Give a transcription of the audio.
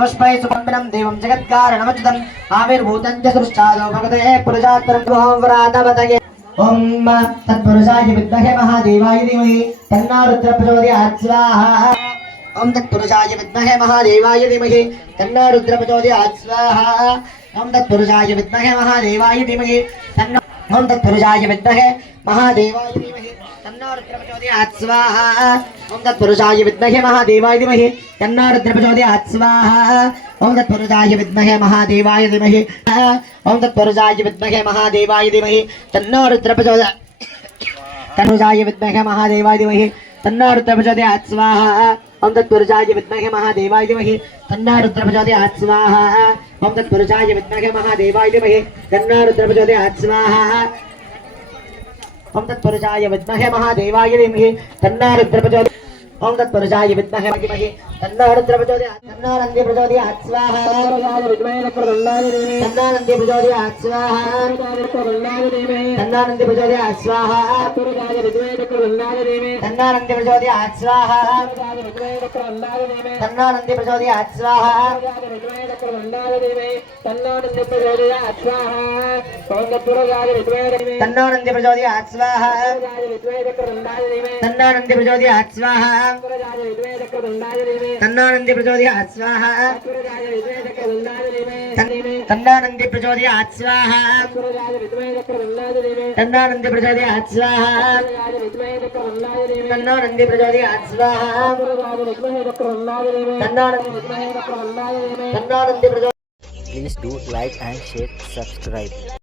तमस्मै सुमन्दिरं देवं जगत्कारणमच्युतम् आविर्भूतं च सृष्टादो भगवते पुरुषात्तरव्रातपतये ॐ तत्पुरुषाय विद्महे महादेवाय धीमहि तन्नो रुद्र प्रचोदयात् स्वाहा ॐ तत्पुरुषाय विद्महे महादेवाय धीमहि तन्नो रुद्र प्रचोदयात् स्वाहा ॐ तत्पुरुषाय विद्महे महादेवाय धीमहि तन्नो ॐ तत्पुरुषाय विद्महे महादेवाय तन्नो रुद्रप्रचोदयात् स्वाहा। ॐ तत्पुरुषाय विद्महे महादेवाय धीमहि तन्नो रुद्रप्रचोदयात् स्वाहा। ॐ तत्पुरुषाय विद्महे महादेवाय धीमहि ॐ तत्पुरुषाय विद्महे महादेवाय धीमहि तन्नो रुद्रप्रचोद तन्पुरुषाय विद्महे महादेवाय धीमहि तन्नो रुद्रप्रचोदयात् स्वाहा। ॐ तत्पुरुषाय विद्महे महादेवाय धीमहि तन्नो रुद्रप्रचोदयात् स्वाहा। ॐ तत्पुरुषाय विद्महे महादेवाय धीमहि तन्नो रुद्रप्रचोदयात् स्वाहा। ओम तत्पुरुषाय विद्महे महादेवाय विमहे तन्नारुद्रप्रचोदयात् ओम तत्पुरुषाय विद्महे తన్నానంది ప్రచోదయ తన్నానంది ప్రచోదయ తన్నానంది ప్రచోదయ తన్నానంది ప్రచోదయ తన్నానంది ప్రచోదయ తన్నానంది ప్రచోదయ తన్నానంది ప్రచోదయ तन्नानन्दे प्रचोदयात् स्वाहा तन्नानन्दे प्रचोदयात् स्वाहा तन्नानन्दे प्रचोदयात् स्वाहा तन्नानन्दे प्रचोदयात् स्वाहा तन्नानन्दे प्रचोदयात् please do like and share subscribe